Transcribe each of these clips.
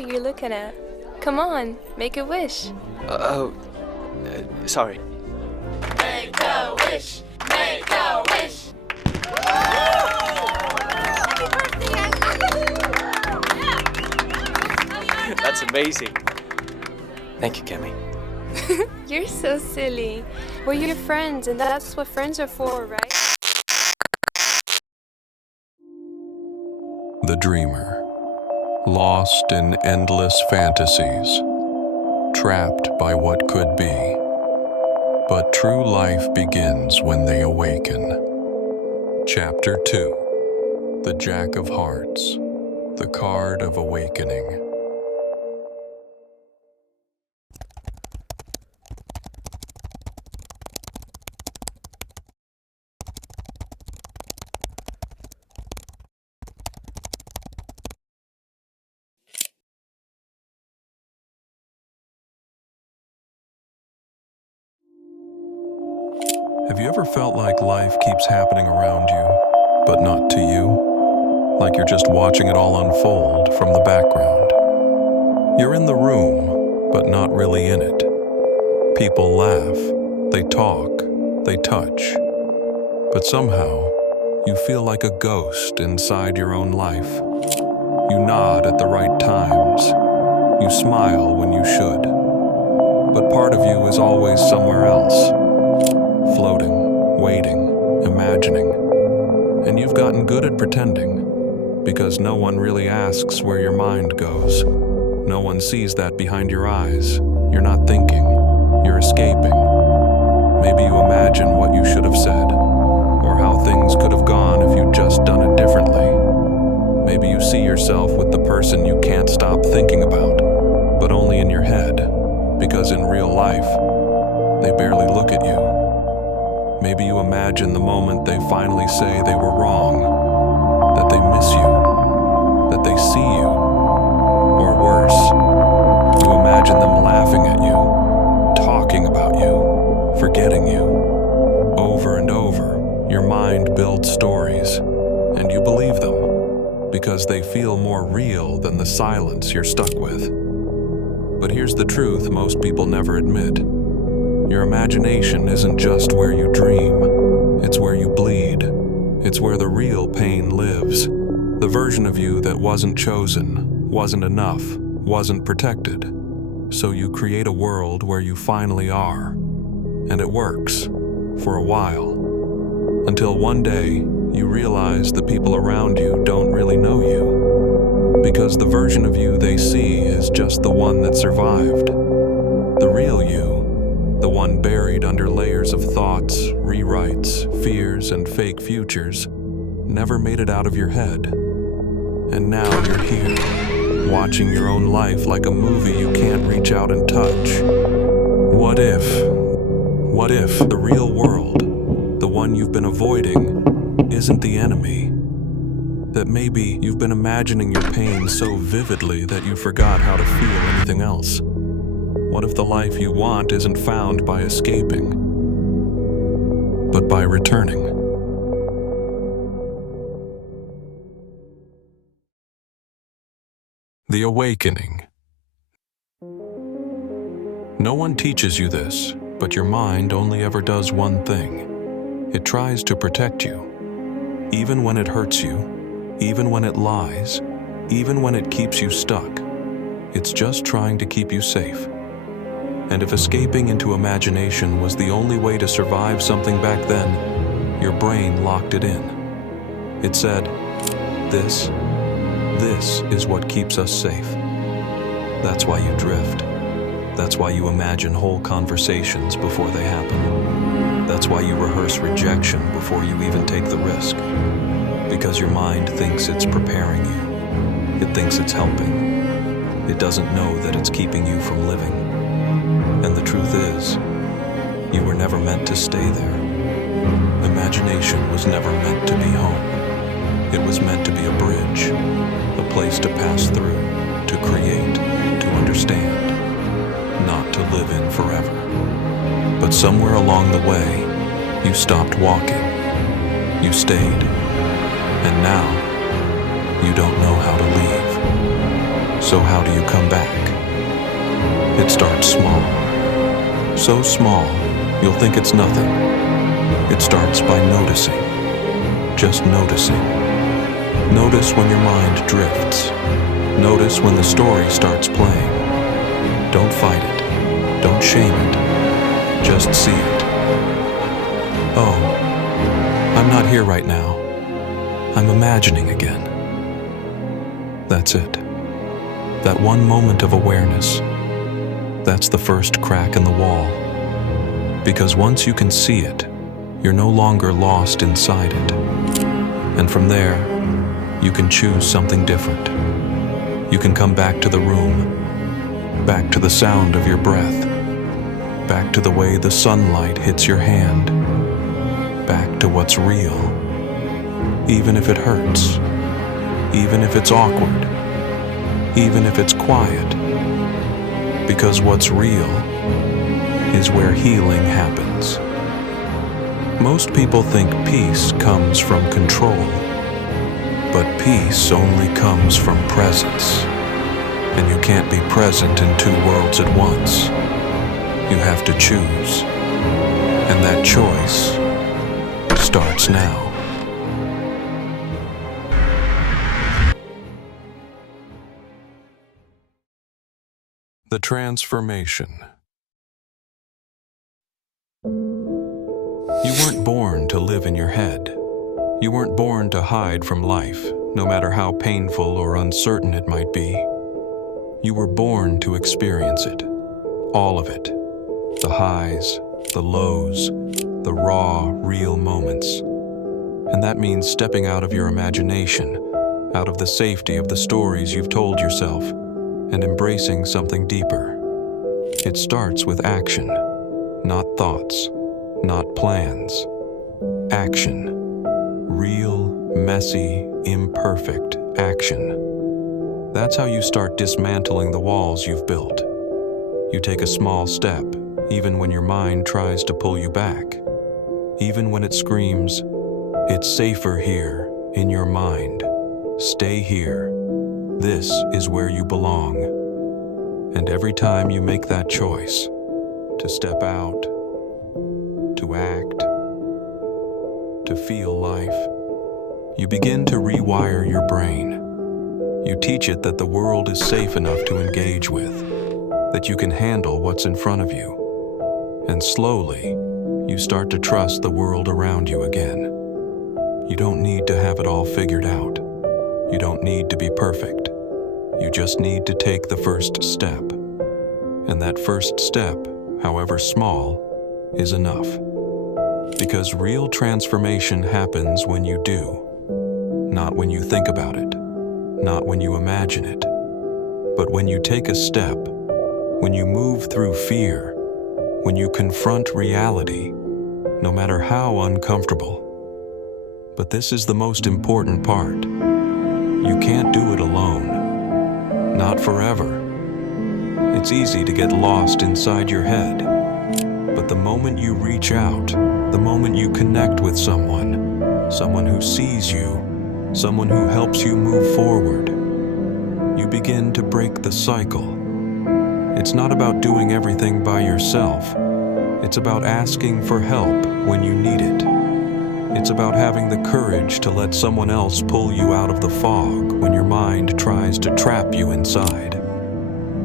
are you looking at? Come on, make a wish. Sorry. Make a wish! Make a wish! That's amazing. Thank you, Kemi. You're so silly. We're your friends, and that's what friends are for, right? The dreamer, lost in endless fantasies, trapped by what could be. But true life begins when they awaken. Chapter 2, The Jack of Hearts, the Card of Awakening. Have you ever felt like life keeps happening around you, but not to you? Like you're just watching it all unfold from the background. You're in the room, but not really in it. People laugh, they talk, they touch. But somehow, you feel like a ghost inside your own life. You nod at the right times. You smile when you should. But part of you is always somewhere else. Floating, waiting, imagining. And you've gotten good at pretending, because no one really asks where your mind goes. No one sees that behind your eyes. You're not thinking, you're escaping. Maybe you imagine what you should have said, or how things could have gone if you'd just done it differently. Maybe you see yourself with the person you can't stop thinking about, but only in your head, because in real life, they barely look at you. Maybe you imagine the moment they finally say they were wrong, that they miss you, that they see you, or worse, you imagine them laughing at you, talking about you, forgetting you. Over and over, your mind builds stories, and you believe them, because they feel more real than the silence you're stuck with. But here's the truth most people never admit. Your imagination isn't just where you dream, it's where you bleed. It's where the real pain lives. The version of you that wasn't chosen, wasn't enough, wasn't protected. So you create a world where you finally are. And it works, for a while. Until one day, you realize the people around you don't really know you. Because the version of you they see is just the one that survived. The real you. The one buried under layers of thoughts, rewrites, fears, and fake futures, never made it out of your head. And now you're here, watching your own life like a movie you can't reach out and touch. What if the real world, the one you've been avoiding, isn't the enemy? That maybe you've been imagining your pain so vividly that you forgot how to feel anything else. What if the life you want isn't found by escaping, but by returning? The Awakening. No one teaches you this, but your mind only ever does one thing. It tries to protect you. Even when it hurts you, even when it lies, even when it keeps you stuck, it's just trying to keep you safe. And if escaping into imagination was the only way to survive something back then, your brain locked it in. It said, this is what keeps us safe. That's why you drift. That's why you imagine whole conversations before they happen. That's why you rehearse rejection before you even take the risk. Because your mind thinks it's preparing you. It thinks it's helping. It doesn't know that it's keeping you from living. And the truth is, you were never meant to stay there. Imagination was never meant to be home. It was meant to be a bridge, a place to pass through, to create, to understand, not to live in forever. But somewhere along the way, you stopped walking. You stayed. And now, you don't know how to leave. So how do you come back? It starts small. So small, you'll think it's nothing. It starts by noticing. Just noticing. Notice when your mind drifts. Notice when the story starts playing. Don't fight it. Don't shame it. Just see it. Oh, I'm not here right now. I'm imagining again. That's it. That one moment of awareness. That's the first crack in the wall. Because once you can see it, you're no longer lost inside it. And from there, you can choose something different. You can come back to the room, back to the sound of your breath, back to the way the sunlight hits your hand, back to what's real, even if it hurts, even if it's awkward, even if it's quiet, because what's real is where healing happens. Most people think peace comes from control, but peace only comes from presence. And you can't be present in two worlds at once. You have to choose. And that choice starts now. The transformation. You weren't born to live in your head. You weren't born to hide from life, no matter how painful or uncertain it might be. You were born to experience it. All of it. The highs, the lows, the raw, real moments. And that means stepping out of your imagination, out of the safety of the stories you've told yourself, and embracing something deeper. It starts with action, not thoughts, not plans. Action. Real, messy, imperfect action. That's how you start dismantling the walls you've built. You take a small step, even when your mind tries to pull you back. Even when it screams, "It's safer here, in your mind. Stay here. This is where you belong." And every time you make that choice, to step out, to act, to feel life, you begin to rewire your brain. You teach it that the world is safe enough to engage with, that you can handle what's in front of you. And slowly, you start to trust the world around you again. You don't need to have it all figured out. You don't need to be perfect. You just need to take the first step. And that first step, however small, is enough. Because real transformation happens when you do, not when you think about it, not when you imagine it, but when you take a step, when you move through fear, when you confront reality, no matter how uncomfortable. But this is the most important part. You can't do it alone. Not forever. It's easy to get lost inside your head. But the moment you reach out, the moment you connect with someone who sees you, someone who helps you move forward, you begin to break the cycle. It's not about doing everything by yourself. It's about asking for help when you need it. It's about having the courage to let someone else pull you out of the fog when your mind tries to trap you inside.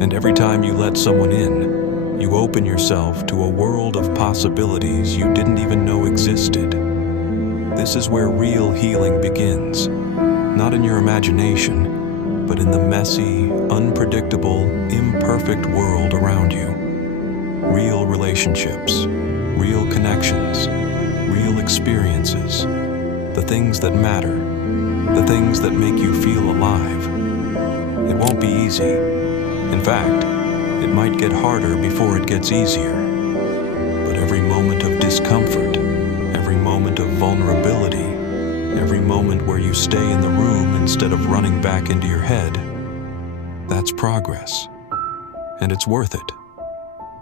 And every time you let someone in, you open yourself to a world of possibilities you didn't even know existed. This is where real healing begins, not in your imagination, but in the messy, unpredictable, imperfect world around you. Real relationships, real connections, real experiences, the things that matter, the things that make you feel alive. It won't be easy. In fact, it might get harder before it gets easier. But every moment of discomfort, every moment of vulnerability, every moment where you stay in the room instead of running back into your head, that's progress. And it's worth it.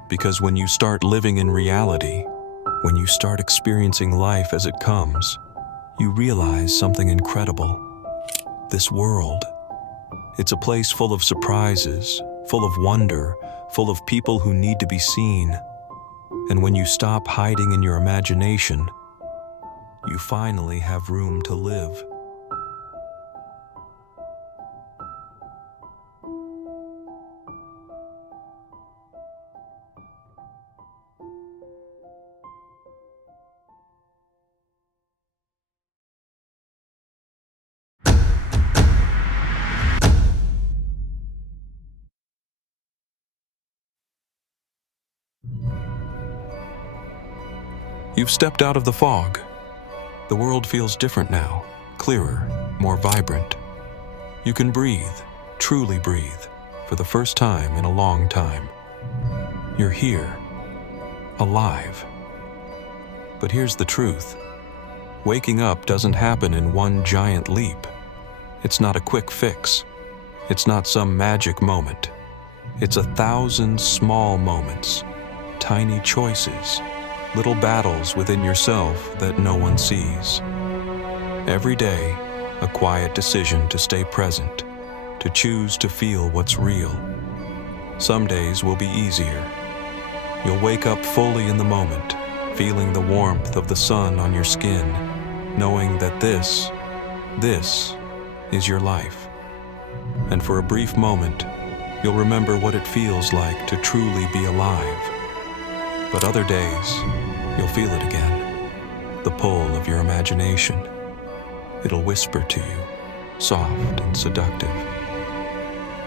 Because when you start living in reality, when you start experiencing life as it comes, you realize something incredible. This world, It's a place full of surprises, full of wonder, full of people who need to be seen. And when you stop hiding in your imagination, you finally have room to live. You've stepped out of the fog. The world feels different now, clearer, more vibrant. You can breathe, truly breathe, for the first time in a long time. You're here, alive. But here's the truth. Waking up doesn't happen in one giant leap. It's not a quick fix. It's not some magic moment. It's 1,000 small moments, tiny choices, little battles within yourself that no one sees. Every day, a quiet decision to stay present, to choose to feel what's real. Some days will be easier. You'll wake up fully in the moment, feeling the warmth of the sun on your skin, knowing that this is your life. And for a brief moment, you'll remember what it feels like to truly be alive. But other days, you'll feel it again, the pull of your imagination. It'll whisper to you, soft and seductive.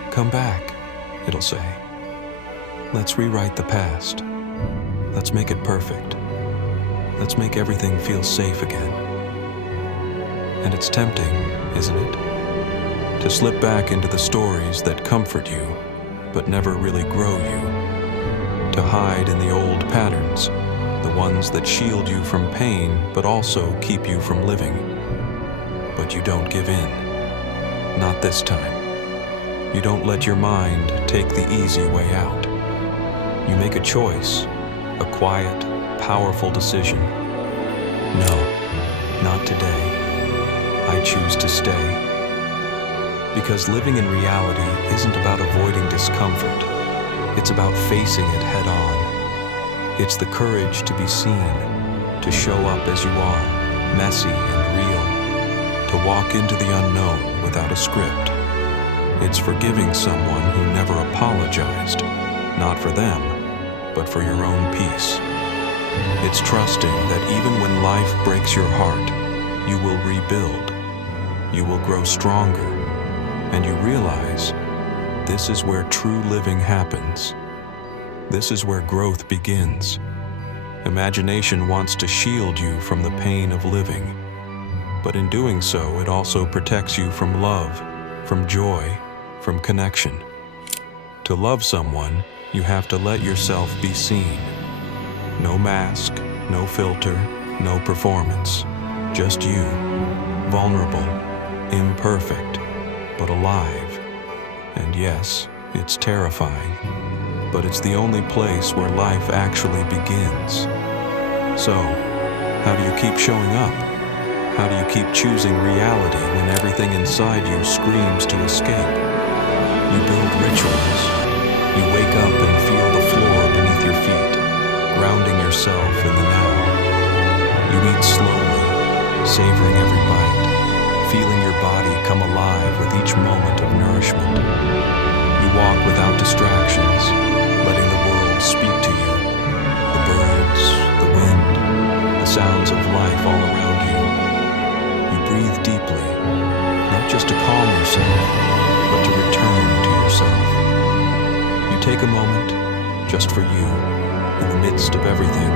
Come back, it'll say. Let's rewrite the past. Let's make it perfect. Let's make everything feel safe again. And it's tempting, isn't it? To slip back into the stories that comfort you, but never really grow you. To hide in the old patterns, the ones that shield you from pain but also keep you from living. But you don't give in. Not this time. You don't let your mind take the easy way out. You make a choice, a quiet, powerful decision. No, not today. I choose to stay. Because living in reality isn't about avoiding discomfort. It's about facing it head on. It's the courage to be seen, to show up as you are, messy and real, to walk into the unknown without a script. It's forgiving someone who never apologized, not for them, but for your own peace. It's trusting that even when life breaks your heart, you will rebuild, you will grow stronger, and you realize this is where true living happens. This is where growth begins. Imagination wants to shield you from the pain of living, but in doing so, it also protects you from love, from joy, from connection. To love someone, you have to let yourself be seen. No mask, no filter, no performance. Just you, vulnerable, imperfect, but alive. And yes, it's terrifying, but it's the only place where life actually begins. So, how do you keep showing up? How do you keep choosing reality when everything inside you screams to escape? You build rituals. You wake up and feel the floor beneath your feet, grounding yourself in the now. You eat slowly, savoring every bite, feeling your body come alive with each moment of nourishment. You walk without distractions, letting the world speak to you. The birds, the wind, the sounds of life all around you. You breathe deeply, not just to calm yourself, but to return to yourself. You take a moment, just for you, in the midst of everything,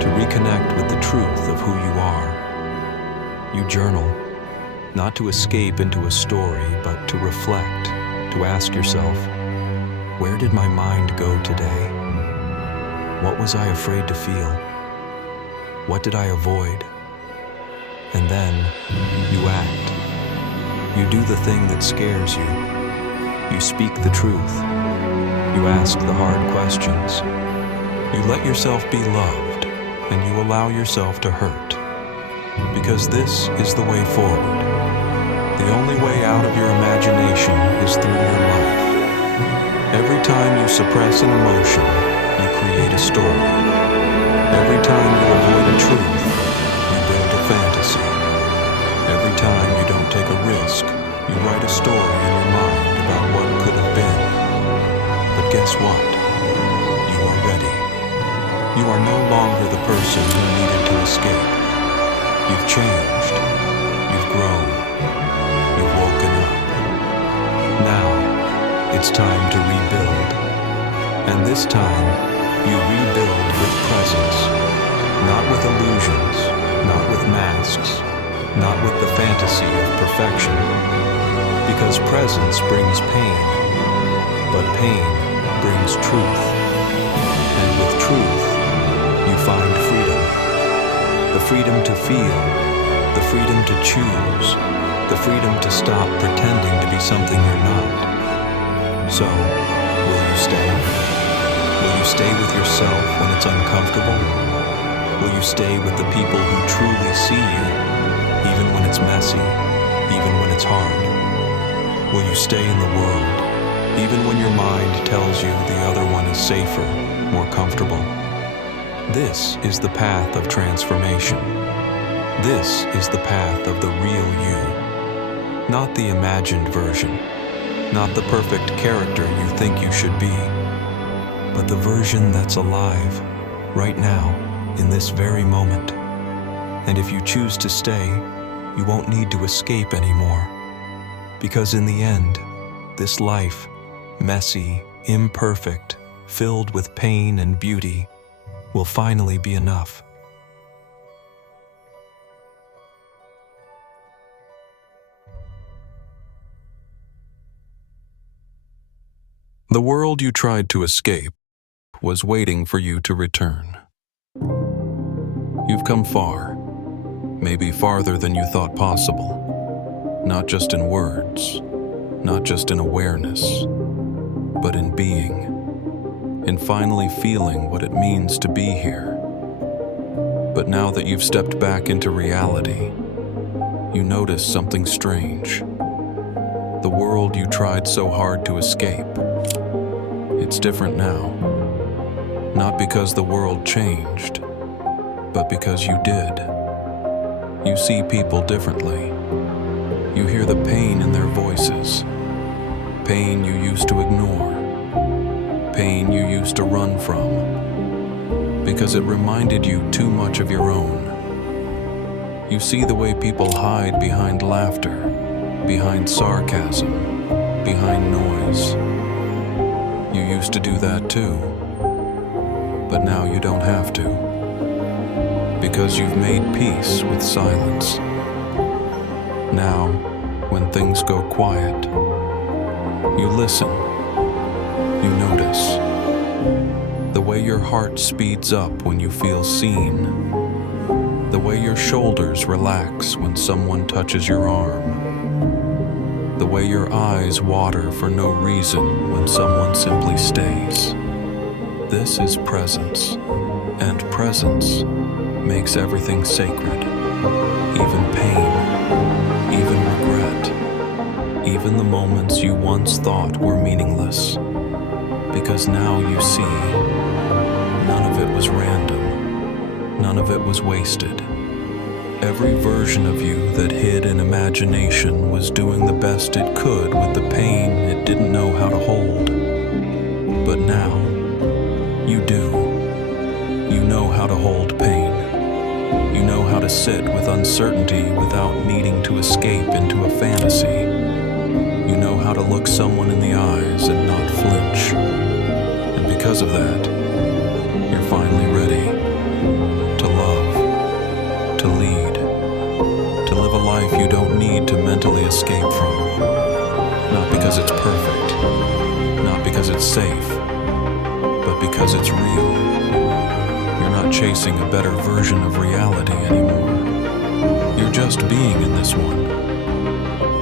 to reconnect with the truth of who you are. You journal, not to escape into a story, but to reflect, to ask yourself, where did my mind go today? What was I afraid to feel? What did I avoid? And then you act. You do the thing that scares you. You speak the truth. You ask the hard questions. You let yourself be loved, and you allow yourself to hurt. Because this is the way forward. The only way out of your imagination is through your life. Every time you suppress an emotion, you create a story. Every time you avoid a truth, you build a fantasy. Every time you don't take a risk, you write a story in your mind about what could have been. But guess what? You are ready. You are no longer the person who needed to escape. You've changed. You've grown. You've woken up. Now, it's time to rebuild. And this time, you rebuild with presence. Not with illusions, not with masks, not with the fantasy of perfection. Because presence brings pain, but pain brings truth. And with truth, you find freedom. The freedom to feel, the freedom to choose, the freedom to stop pretending to be something you're not. So, will you stay? Will you stay with yourself when it's uncomfortable? Will you stay with the people who truly see you, even when it's messy, even when it's hard? Will you stay in the world, even when your mind tells you the other one is safer, more comfortable? This is the path of transformation. This is the path of the real you. Not the imagined version, not the perfect character you think you should be, but the version that's alive, right now, in this very moment. And if you choose to stay, you won't need to escape anymore. Because in the end, this life, messy, imperfect, filled with pain and beauty, will finally be enough. The world you tried to escape was waiting for you to return. You've come far, maybe farther than you thought possible, not just in words, not just in awareness, but in being, in finally feeling what it means to be here. But now that you've stepped back into reality, you notice something strange. The world you tried so hard to escape, it's different now. Not because the world changed, but because you did. You see people differently. You hear the pain in their voices, pain you used to ignore, pain you used to run from, because it reminded you too much of your own. You see the way people hide behind laughter, behind sarcasm, behind noise. You used to do that too, but now you don't have to, because you've made peace with silence. Now, when things go quiet, you listen, you notice. The way your heart speeds up when you feel seen. The way your shoulders relax when someone touches your arm. The way your eyes water for no reason when someone simply stays. This is presence, and presence makes everything sacred, even pain, even regret, even the moments you once thought were meaningless. Because now you see, none of it was random, none of it was wasted. Every version of you that hid in imagination was doing the best it could with the pain it didn't know how to hold. But now, you do. You know how to hold pain. You know how to sit with uncertainty without needing to escape into a fantasy. You know how to look someone in the eyes and not flinch. And because of that, you're finally ready to love, to lead, to live a life you don't need to mentally escape from. Not because it's perfect, not because it's safe, but because it's real. You're not chasing a better version of reality anymore. You're just being in this one.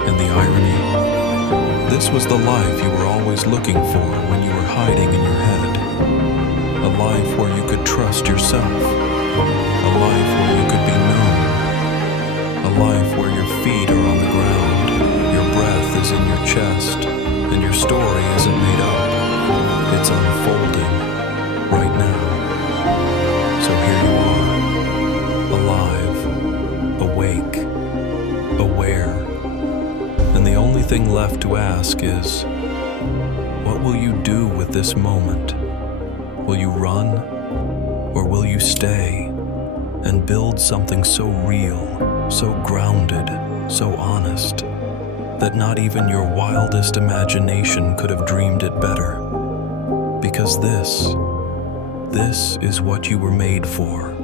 And the irony? This was the life you were always looking for when you were hiding in your head. A life where you could trust yourself. A life where you could be known. A life where your feet are on the ground. chest, and your story isn't made up. It's unfolding right now. So here you are, alive, awake, aware. And the only thing left to ask is, what will you do with this moment? Will you run, or will you stay and build something so real, so grounded, so honest, that not even your wildest imagination could have dreamed it better? Because this is what you were made for.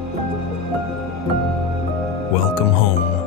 Welcome home.